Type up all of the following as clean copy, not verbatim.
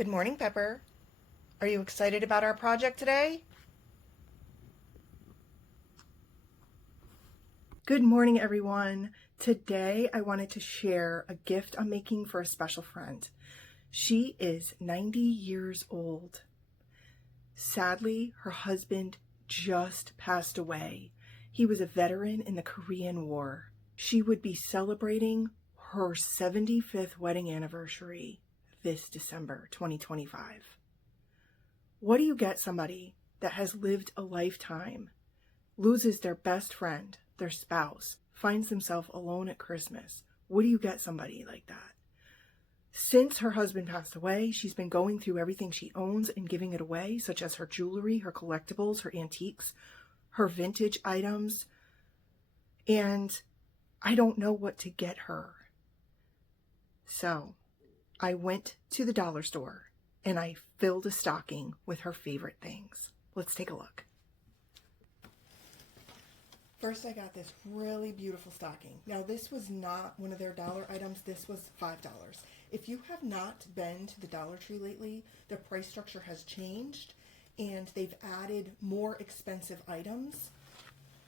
Good morning, Pepper. Are you excited about our project today? Good morning, everyone. Today I wanted to share a gift I'm making for a special friend. She is 90 years old. Sadly, her husband just passed away. He was a veteran in the Korean War. She would be celebrating her 75th wedding anniversary this December 2025. What do you get somebody that has lived a lifetime, loses their best friend, their spouse, finds themselves alone at Christmas? What do you get somebody like that? Since her husband passed away, she's been going through everything she owns and giving it away, such as her jewelry, her collectibles, her antiques, her vintage items, and I don't know what to get her. So I went to the dollar store and I filled a stocking with her favorite things. Let's take a look. First, I got this really beautiful stocking. Now, this was not one of their dollar items. This was $5. If you have not been to the Dollar Tree lately, the price structure has changed and they've added more expensive items.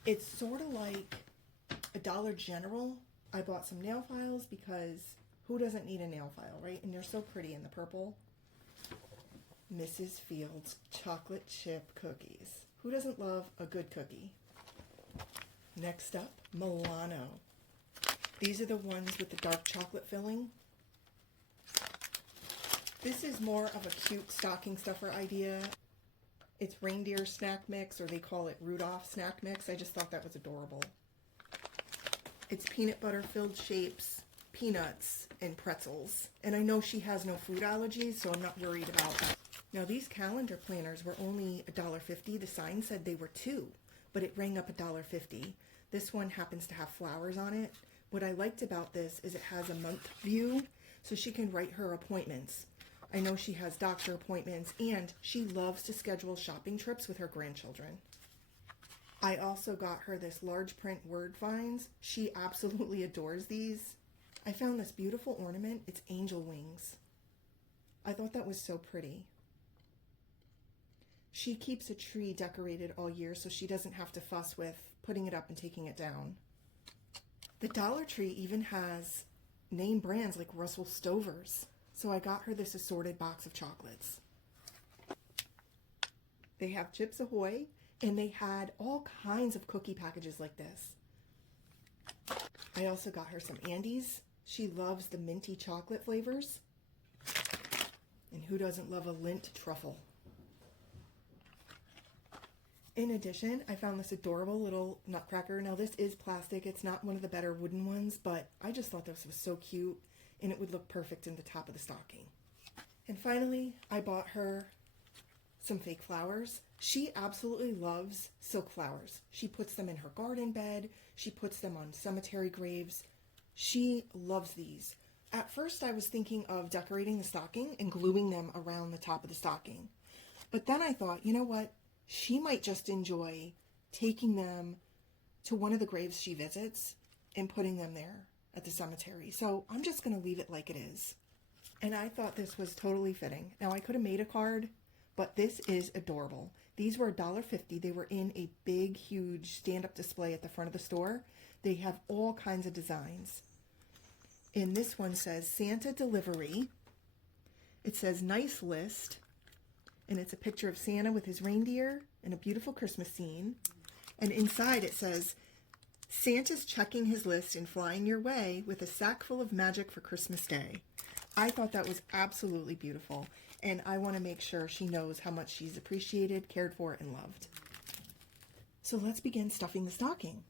It's sort of like a Dollar General. I bought some nail files because who doesn't need a nail file, right? And they're so pretty in the purple. Mrs. Fields chocolate chip cookies. Who doesn't love a good cookie? Next up, Milano. These are the ones with the dark chocolate filling. This is more of a cute stocking stuffer idea. It's reindeer snack mix, or they call it Rudolph snack mix. I just thought that was adorable. It's peanut butter filled shapes, peanuts, and pretzels. And I know she has no food allergies, so I'm not worried about that. Now, these calendar planners were only $1.50. The sign said they were $2, but it rang up $1.50. This one happens to have flowers on it. What I liked about this is it has a month view, so she can write her appointments. I know she has doctor appointments, and she loves to schedule shopping trips with her grandchildren. I also got her this large print word vines. She absolutely adores these. I found this beautiful ornament. It's angel wings. I thought that was so pretty. She keeps a tree decorated all year, so she doesn't have to fuss with putting it up and taking it down. The Dollar Tree even has name brands like Russell Stover's, so I got her this assorted box of chocolates. They have Chips Ahoy, and they had all kinds of cookie packages like this. I also got her some Andes. She loves the minty chocolate flavors. And who doesn't love a Lindt truffle? In addition, I found this adorable little nutcracker. Now, this is plastic. It's not one of the better wooden ones, but I just thought this was so cute, and it would look perfect in the top of the stocking. And finally, I bought her some fake flowers. She absolutely loves silk flowers. She puts them in her garden bed. She puts them on cemetery graves. She loves these. At first, I was thinking of decorating the stocking and gluing them around the top of the stocking. But then I thought, you know what? She might just enjoy taking them to one of the graves she visits and putting them there at the cemetery. So I'm just going to leave it like it is. And I thought this was totally fitting. Now, I could have made a card, but this is adorable. These were $1.50. They were in a big, huge stand-up display at the front of the store. They have all kinds of designs. And this one says Santa Delivery. It says nice list. And it's a picture of Santa with his reindeer and a beautiful Christmas scene. And inside it says, Santa's checking his list and flying your way with a sack full of magic for Christmas Day. I thought that was absolutely beautiful. And I want to make sure she knows how much she's appreciated, cared for, and loved. So let's begin stuffing the stocking.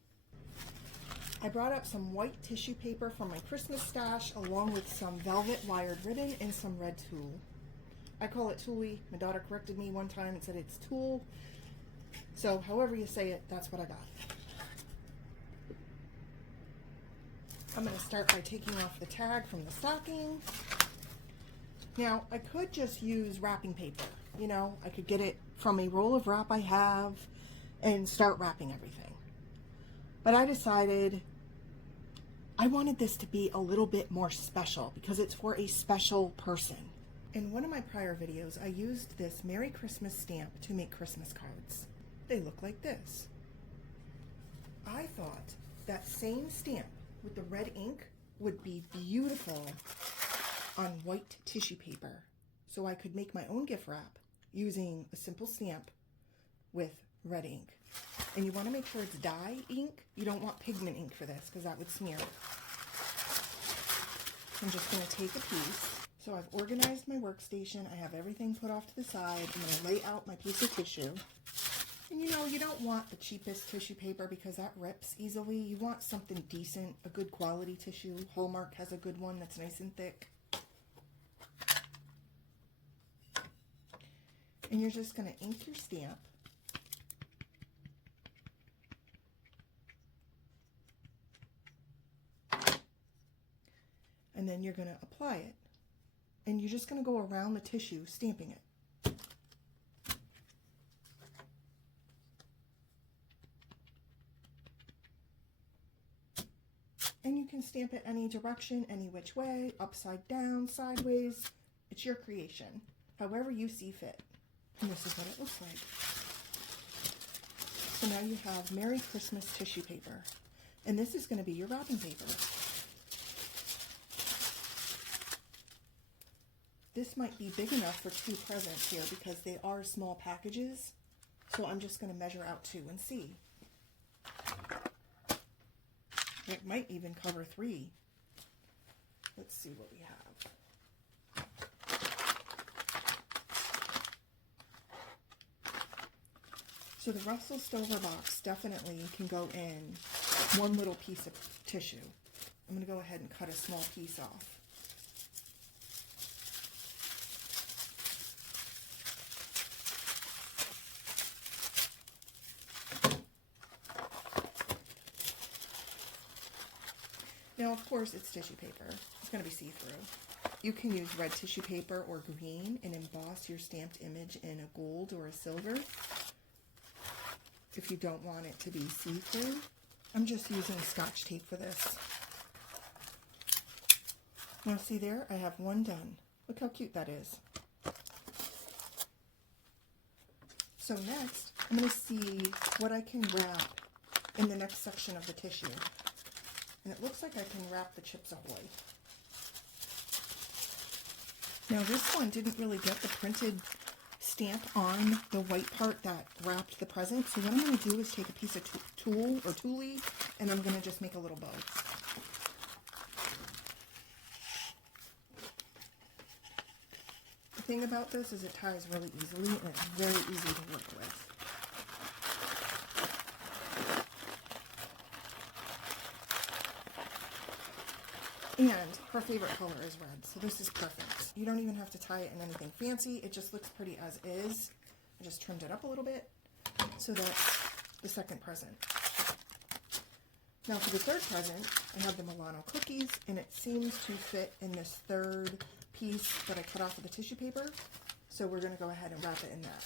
I brought up some white tissue paper from my Christmas stash, along with some velvet wired ribbon and some red tulle. I call it Toolie. My daughter corrected me one time and said it's tulle. So however you say it, that's what I got. I'm going to start by taking off the tag from the stocking. Now, I could just use wrapping paper. You know, I could get it from a roll of wrap I have and start wrapping everything. But I decided I wanted this to be a little bit more special because it's for a special person. In one of my prior videos, I used this Merry Christmas stamp to make Christmas cards. They look like this. I thought that same stamp with the red ink would be beautiful on white tissue paper, so I could make my own gift wrap using a simple stamp with red ink. And you want to make sure it's dye ink. You don't want pigment ink for this because that would smear. I'm just going to take a piece. So I've organized my workstation. I have everything put off to the side. I'm going to lay out my piece of tissue. And you know, you don't want the cheapest tissue paper because that rips easily. You want something decent, a good quality tissue. Hallmark has a good one that's nice and thick. And you're just going to ink your stamp. And then you're going to apply it. And you're just going to go around the tissue stamping it. And you can stamp it any direction, any which way, upside down, sideways. It's your creation, however you see fit. And this is what it looks like. So now you have Merry Christmas tissue paper. And this is going to be your wrapping paper. This might be big enough for 2 presents here because they are small packages. So I'm just going to measure out 2 and see. It might even cover 3. Let's see what we have. So the Russell Stover box definitely can go in 1 little piece of tissue. I'm going to go ahead and cut a small piece off. Now, of course, it's tissue paper. It's going to be see-through. You can use red tissue paper or green and emboss your stamped image in a gold or a silver if you don't want it to be see-through. I'm just using Scotch tape for this. Now, see there? I have 1 done. Look how cute that is. So next, I'm going to see what I can wrap in the next section of the tissue. And it looks like I can wrap the Chips Ahoy. Now this one didn't really get the printed stamp on the white part that wrapped the present. So what I'm going to do is take a piece of tulle or tulle and I'm going to just make a little bow. The thing about this is it ties really easily and it's very easy to work with. And her favorite color is red, so this is perfect. You don't even have to tie it in anything fancy. It just looks pretty as is. I just trimmed it up a little bit. So that's the second present. Now for the third present, I have the Milano cookies, and it seems to fit in this third piece that I cut off of the tissue paper. So we're going to go ahead and wrap it in that.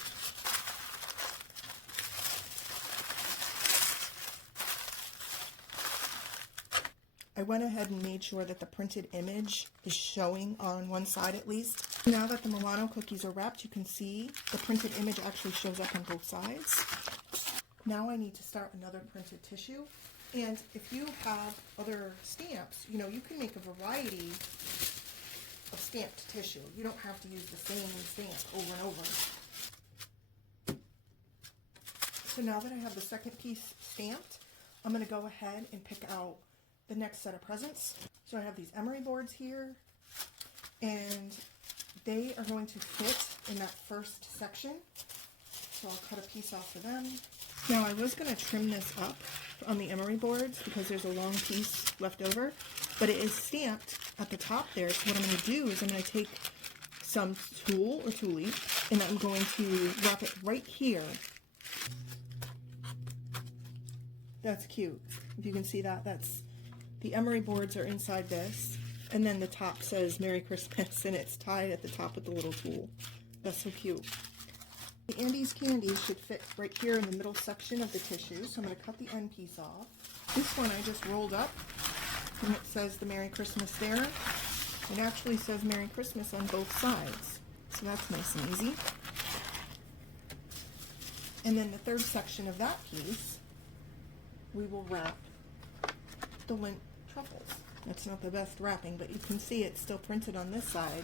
I went ahead and made sure that the printed image is showing on one side at least. Now that the Milano cookies are wrapped, you can see the printed image actually shows up on both sides. Now I need to start another printed tissue. And if you have other stamps, you know, you can make a variety of stamped tissue. You don't have to use the same stamp over and over. So now that I have the second piece stamped, I'm going to go ahead and pick out the next set of presents. So I have these emery boards here, and they are going to fit in that first section. So I'll cut a piece off for them. Now I was going to trim this up on the emery boards because there's a long piece left over, but it is stamped at the top there. So what I'm going to do is I'm going to take some tulle or tulle, and I'm going to wrap it right here. That's cute. If you can see that, that's the emery boards are inside this, and then the top says Merry Christmas, and it's tied at the top with the little tulle. That's so cute. The Andes candies should fit right here in the middle section of the tissue, so I'm going to cut the end piece off. This one I just rolled up, and it says the Merry Christmas there. It actually says Merry Christmas on both sides, so that's nice and easy. And then the third section of that piece, we will wrap the lint truffles. That's not the best wrapping, but you can see it's still printed on this side.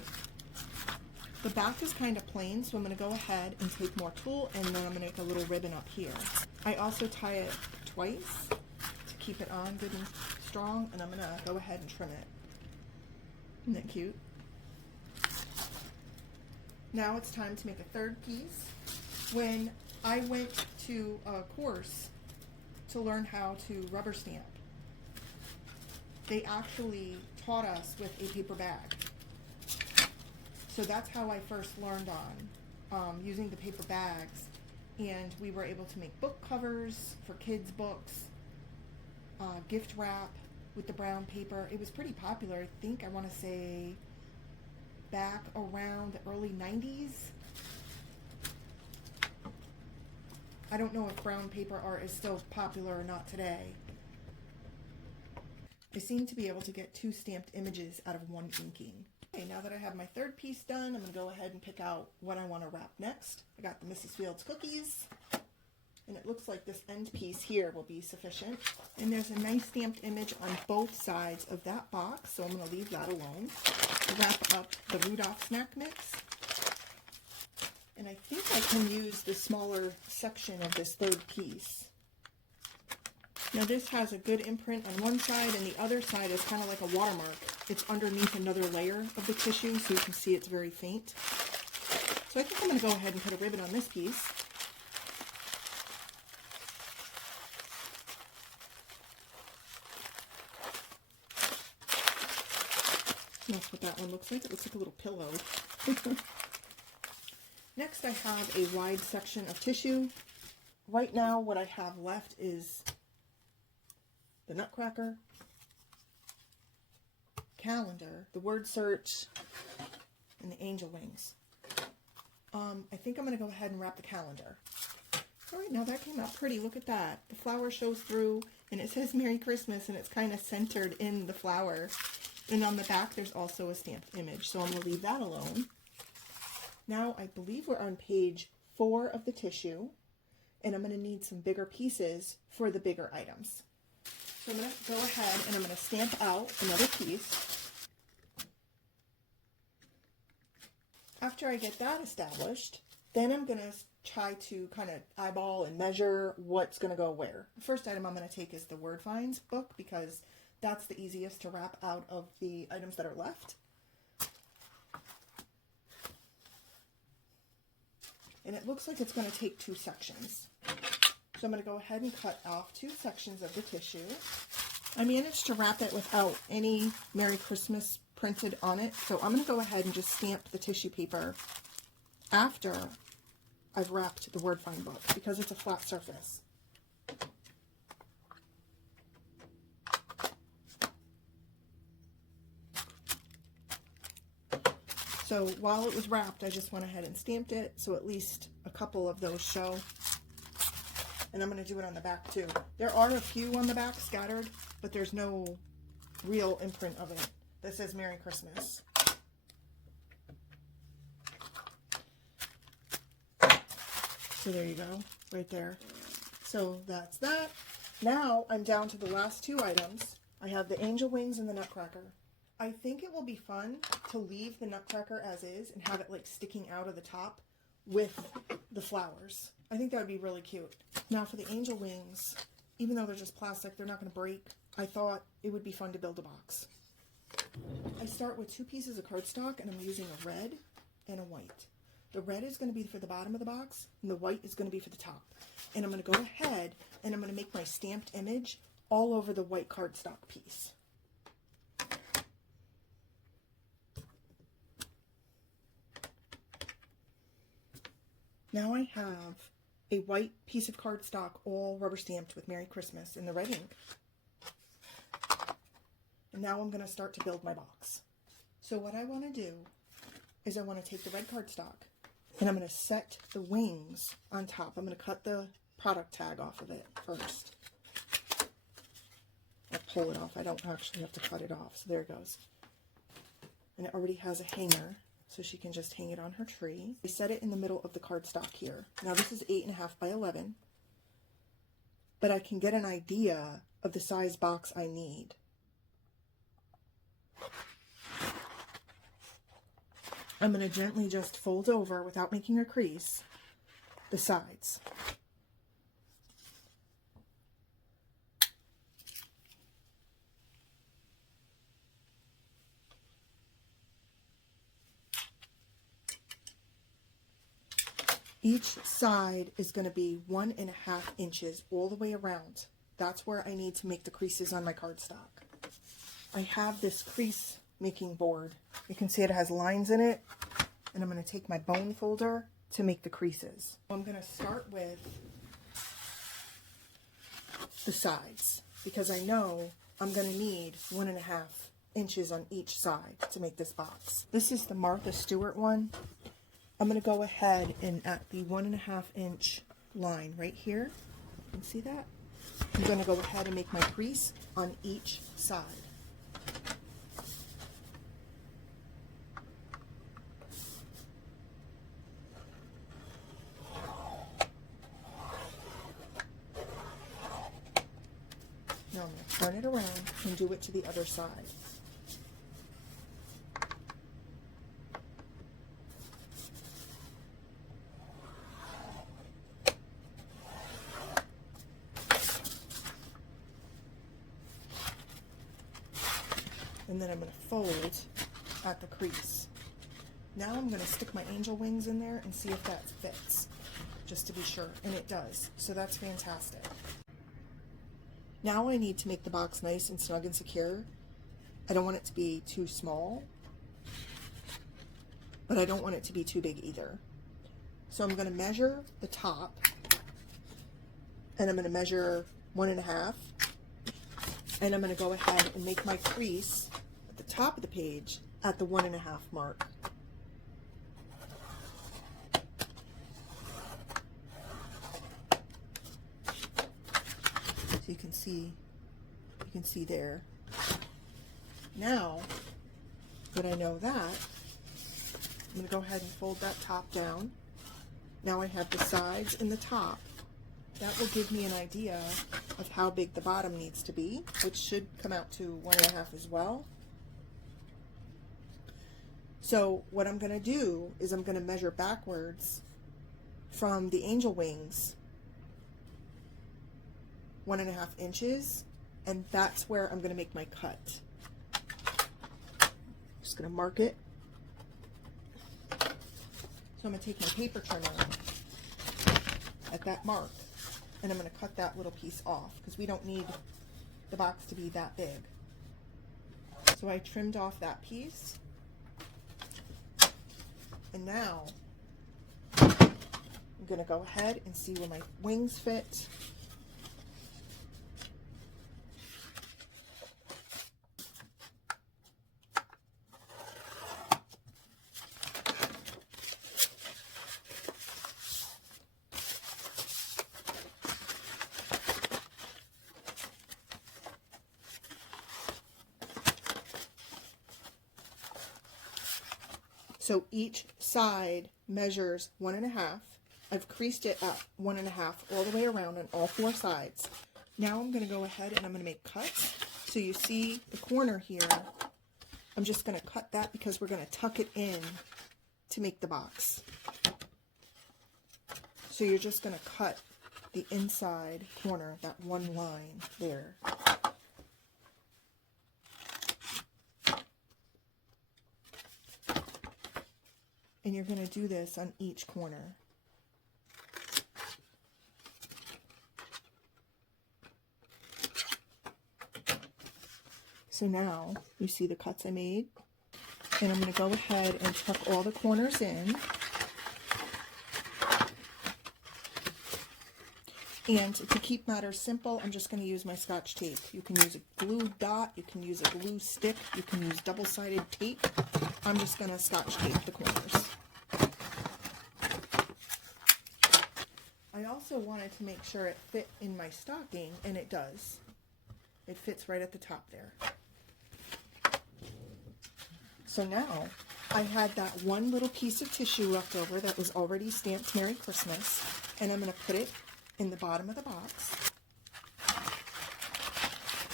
The back is kind of plain, so I'm going to go ahead and take more tulle, and then I'm going to make a little ribbon up here. I also tie it twice to keep it on good and strong, and I'm going to go ahead and trim it. Isn't that cute? Now it's time to make a third piece. When I went to a course to learn how to rubber stamp, they actually taught us with a paper bag. So that's how I first learned on using the paper bags, and we were able to make book covers for kids' books, gift wrap with the brown paper. It was pretty popular. I think I want to say back around the early 90s. I don't know if brown paper art is still popular or not today. I seem to be able to get 2 stamped images out of 1 inking. Okay, now that I have my third piece done, I'm going to go ahead and pick out what I want to wrap next. I got the Mrs. Fields cookies, and it looks like this end piece here will be sufficient. And there's a nice stamped image on both sides of that box, so I'm going to leave that alone. Wrap up the Rudolph snack mix. And I think I can use the smaller section of this third piece. Now this has a good imprint on one side, and the other side is kind of like a watermark. It's underneath another layer of the tissue, so you can see it's very faint. So I think I'm going to go ahead and put a ribbon on this piece. That's what that one looks like. It looks like a little pillow. Next I have a wide section of tissue. Right now what I have left is the Nutcracker, calendar, the word search, and the angel wings. I think I'm going to go ahead and wrap the calendar. Alright, now that came out pretty. Look at that. The flower shows through, and it says Merry Christmas, and it's kind of centered in the flower. And on the back there's also a stamped image, so I'm going to leave that alone. Now I believe we're on page 4 of the tissue, and I'm going to need some bigger pieces for the bigger items. So I'm going to go ahead and I'm going to stamp out another piece. After I get that established, then I'm going to try to kind of eyeball and measure what's going to go where. The first item I'm going to take is the Word Finds book, because that's the easiest to wrap out of the items that are left. And it looks like it's going to take 2 sections. So I'm going to go ahead and cut off 2 sections of the tissue. I managed to wrap it without any Merry Christmas printed on it, so I'm going to go ahead and just stamp the tissue paper after I've wrapped the Word Find book, because it's a flat surface. So while it was wrapped, I just went ahead and stamped it, so at least a couple of those show. And I'm going to do it on the back too. There are a few on the back scattered, but there's no real imprint of it that says Merry Christmas. So there you go, right there. So that's that. Now I'm down to the last 2 items. I have the angel wings and the Nutcracker. I think it will be fun to leave the Nutcracker as is and have it like sticking out of the top with the flowers. I think that would be really cute. Now for the angel wings, even though they're just plastic, they're not going to break. I thought it would be fun to build a box. I start with 2 pieces of cardstock, and I'm using a red and a white. The red is going to be for the bottom of the box, and the white is going to be for the top. And I'm going to go ahead and I'm going to make my stamped image all over the white cardstock piece. Now I have a white piece of cardstock all rubber stamped with Merry Christmas in the red ink. And now I'm going to start to build my box. So what I want to do is I want to take the red cardstock and I'm going to set the wings on top. I'm going to cut the product tag off of it first. I'll pull it off. I don't actually have to cut it off. So there it goes. and it already has a hanger, so she can just hang it on her tree. I set it in the middle of the cardstock here. Now this is 8.5 by 11, but I can get an idea of the size box I need. I'm going to gently just fold over, without making a crease, the sides. Each side is going to be 1.5 inches all the way around. That's where I need to make the creases on my cardstock. I have this crease making board. You can see it has lines in it, and I'm going to take my bone folder to make the creases. I'm going to start with the sides because I know I'm going to need 1.5 inches on each side to make this box. This is the Martha Stewart one. I'm going to go ahead and at the 1.5 inch line right here, you can see that? I'm going to go ahead and make my crease on each side. Now I'm going to turn it around and do it to the other side. And then I'm going to fold at the crease. Now I'm going to stick my angel wings in there and see if that fits, just to be sure, and it does, so that's fantastic. Now I need to make the box nice and snug and secure. I don't want it to be too small, but I don't want it to be too big either. So I'm going to measure the top, and I'm going to measure 1.5, and I'm going to go ahead and make my crease at the top of the page at the 1.5 mark. So you can see there. Now that I know that, I'm going to go ahead and fold that top down. Now I have the sides and the top. That will give me an idea of how big the bottom needs to be, which should come out to 1.5 as well. So what I'm going to do is I'm going to measure backwards from the angel wings 1.5 inches, and that's where I'm going to make my cut. Just going to mark it. So I'm going to take my paper trimmer at that mark, and I'm going to cut that little piece off because we don't need the box to be that big. So I trimmed off that piece, and now I'm going to go ahead and see where my wings fit. So each side measures 1.5. I've creased it at 1.5 all the way around on all 4 sides. Now I'm going to go ahead and I'm going to make cuts. So you see the corner here, I'm just going to cut that because we're going to tuck it in to make the box. So you're just going to cut the inside corner, that one line there. And you're going to do this on each corner. So now you see the cuts I made, and I'm going to go ahead and tuck all the corners in. And to keep matters simple, I'm just going to use my Scotch tape. You can use a glue dot, you can use a glue stick, you can use double-sided tape. I'm just going to Scotch tape the corners. I also wanted to make sure it fit in my stocking, and it does. It fits right at the top there. So now I had that one little piece of tissue left over that was already stamped Merry Christmas, and I'm going to put it in the bottom of the box.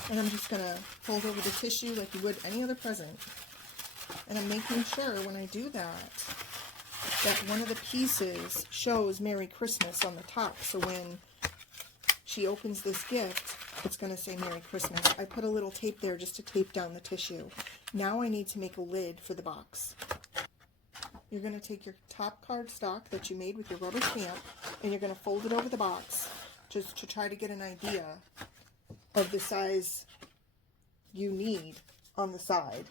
And I'm just going to fold over the tissue like you would any other present. And I'm making sure when I do that, that one of the pieces shows Merry Christmas on the top. So when she opens this gift, it's going to say Merry Christmas. I put a little tape there just to tape down the tissue. Now I need to make a lid for the box. You're going to take your top cardstock that you made with your rubber stamp, and you're going to fold it over the box just to try to get an idea of the size you need on the side.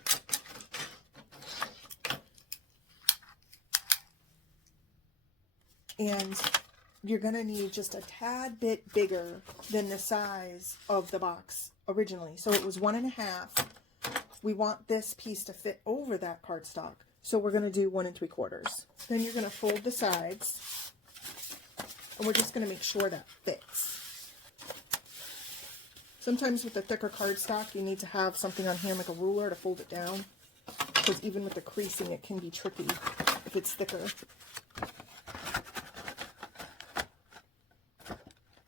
And you're going to need just a tad bit bigger than the size of the box originally. So it was 1.5. We want this piece to fit over that cardstock. So we're going to do 1 3/4. Then you're going to fold the sides. And we're just going to make sure that fits. Sometimes with the thicker cardstock, you need to have something on here like a ruler to fold it down. Because even with the creasing, it can be tricky if it's thicker.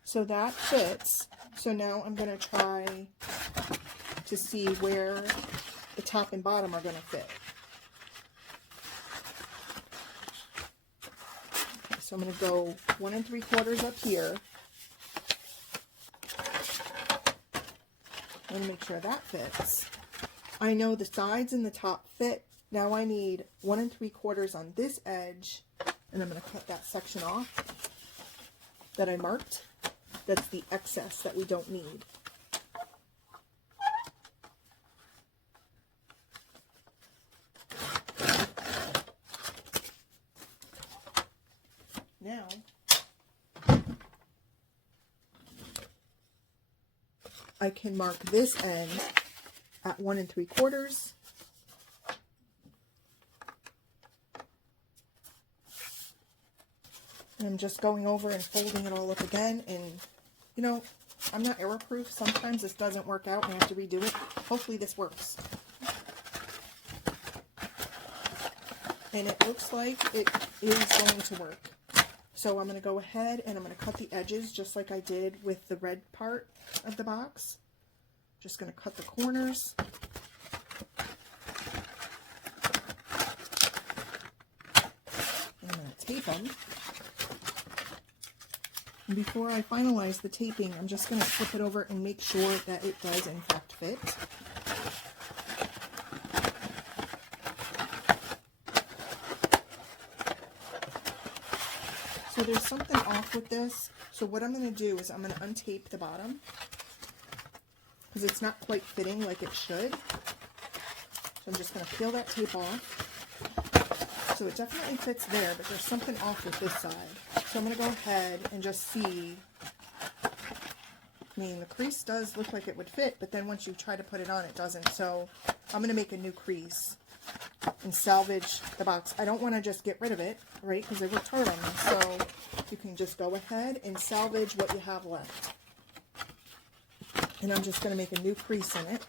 So that fits. So now I'm going to try to see where the top and bottom are going to fit. Okay, so I'm going to go 1 3/4 up here. I'm going to make sure that fits. I know the sides and the top fit. Now I need 1 3/4 on this edge, and I'm going to cut that section off that I marked. That's the excess that we don't need. Now, I can mark this end at 1 3/4. And I'm just going over and folding it all up again. And, you know, I'm not error proof. Sometimes this doesn't work out and I have to redo it. Hopefully this works. And it looks like it is going to work. So I'm going to go ahead and I'm going to cut the edges just like I did with the red part of the box. Just going to cut the corners. And I'm going to tape them. And before I finalize the taping, I'm just going to flip it over and make sure that it does in fact fit. So there's something off with this. So what I'm going to do is I'm going to untape the bottom because it's not quite fitting like it should. So I'm just going to peel that tape off. So it definitely fits there, but there's something off with this side. So I'm going to go ahead and just see. I mean, the crease does look like it would fit, but then once you try to put it on, it doesn't. So I'm going to make a new crease and salvage the box. I don't want to just get rid of it, right, because they worked hard on them. So you can just go ahead and salvage what you have left. And I'm just going to make a new crease in it.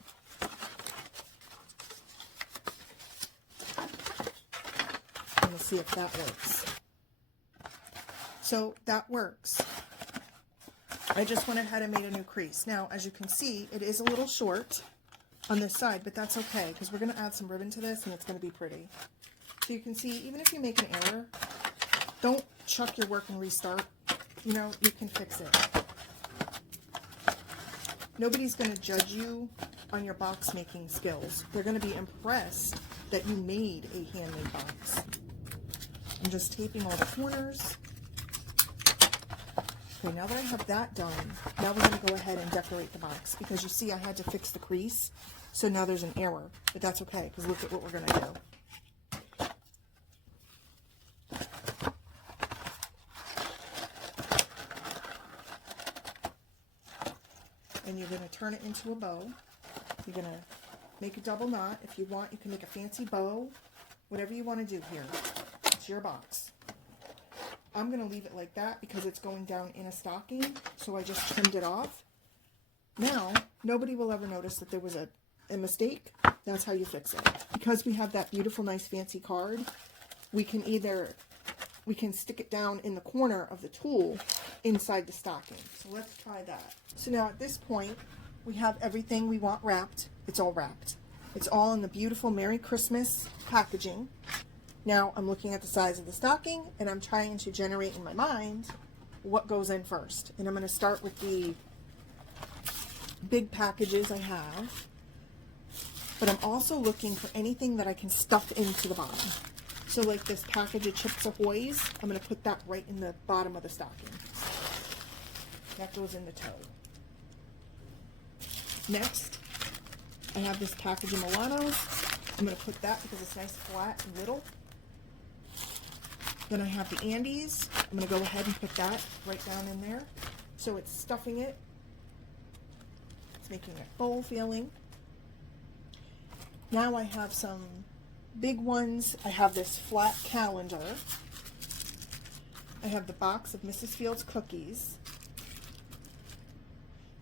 And we'll see if that works. So that works. I just went ahead and made a new crease. Now, as you can see, it is a little short on this side, but that's okay because we're going to add some ribbon to this and it's going to be pretty. So you can see, even if you make an error, don't chuck your work and restart. You know, you can fix it. Nobody's going to judge you on your box making skills. They're going to be impressed that you made a handmade box. I'm just taping all the corners. Okay, now that I have that done, now we're going to go ahead and decorate the box because you see I had to fix the crease. So now there's an error, but that's okay because look at what we're going to do. And you're going to turn it into a bow. You're going to make a double knot. If you want, you can make a fancy bow. Whatever you want to do here. It's your box. I'm going to leave it like that because it's going down in a stocking, so I just trimmed it off. Now, nobody will ever notice that there was a mistake That's how you fix it. Because we have that beautiful, nice, fancy card, we can stick it down in the corner of the tool inside the stocking. So let's try that. So now at this point, we have everything we want wrapped. It's all wrapped. It's all in the beautiful Merry Christmas packaging. Now I'm looking at the size of the stocking and I'm trying to generate in my mind what goes in first. And I'm going to start with the big packages I have. But I'm also looking for anything that I can stuff into the bottom. So like this package of Chips Ahoy's, I'm going to put that right in the bottom of the stocking. That goes in the toe. Next, I have this package of Milanos. I'm going to put that because it's nice, flat, and little. Then I have the Andes. I'm going to go ahead and put that right down in there. So it's stuffing it. It's making it full feeling. Now I have some big ones. I have this flat calendar. I have the box of Mrs. Fields cookies.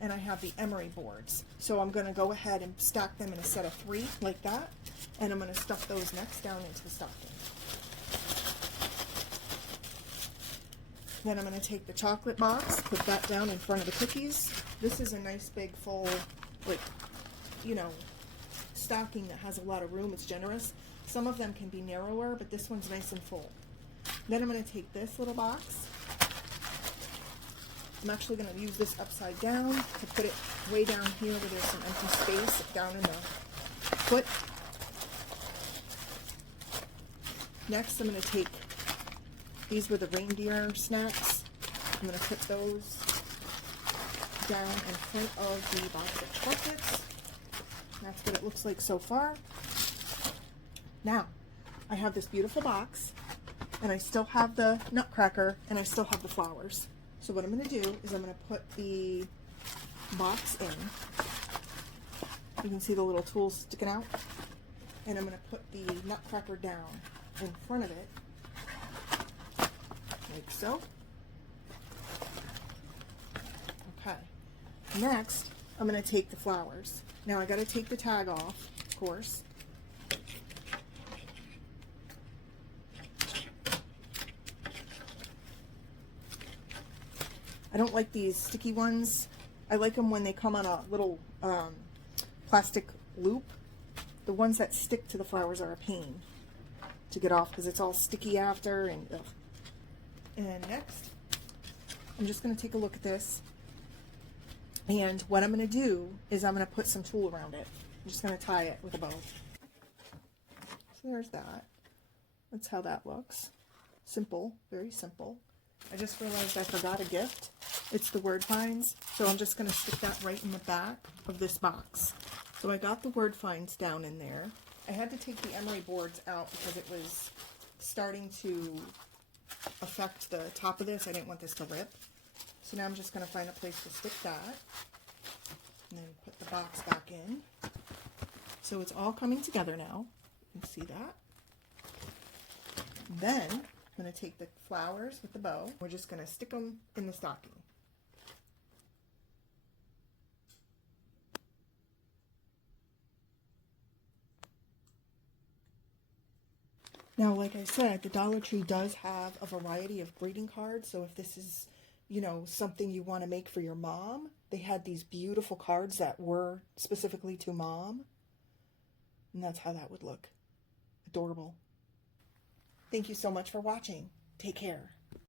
And I have the emery boards. So I'm going to go ahead and stack them in a set of 3 like that. And I'm going to stuff those next down into the stocking. Then I'm going to take the chocolate box, put that down in front of the cookies. This is a nice big full, like, you know, stocking that has a lot of room. It's generous. Some of them can be narrower, but this one's nice and full. Then I'm going to take this little box. I'm actually going to use this upside down to put it way down here where there's some empty space down in the foot. Next, I'm going to take, these were the reindeer snacks. I'm going to put those down in front of the box of chocolates. That's what it looks like so far. Now, I have this beautiful box, and I still have the nutcracker, and I still have the flowers. So what I'm going to do is I'm going to put the box in. You can see the little tools sticking out. And I'm going to put the nutcracker down in front of it, like so. Okay. Next, I'm going to take the flowers. Now I got to take the tag off, of course. I don't like these sticky ones. I like them when they come on a little plastic loop. The ones that stick to the flowers are a pain to get off because it's all sticky after and ugh. And next, I'm just going to take a look at this. And what I'm going to do is I'm going to put some tulle around it. I'm just going to tie it with a bow. So there's that. That's how that looks. Simple, very simple. I just realized I forgot a gift. It's the word finds. So I'm just going to stick that right in the back of this box. So I got the word finds down in there. I had to take the emery boards out because it was starting to affect the top of this. I didn't want this to rip. So now I'm just going to find a place to stick that. And then put the box back in. So it's all coming together now. You can see that. Then I'm going to take the flowers with the bow. We're just going to stick them in the stocking. Now, like I said, the Dollar Tree does have a variety of greeting cards. So if this is, you know, something you want to make for your mom, they had these beautiful cards that were specifically to mom. And that's how that would look. Adorable. Thank you so much for watching. Take care.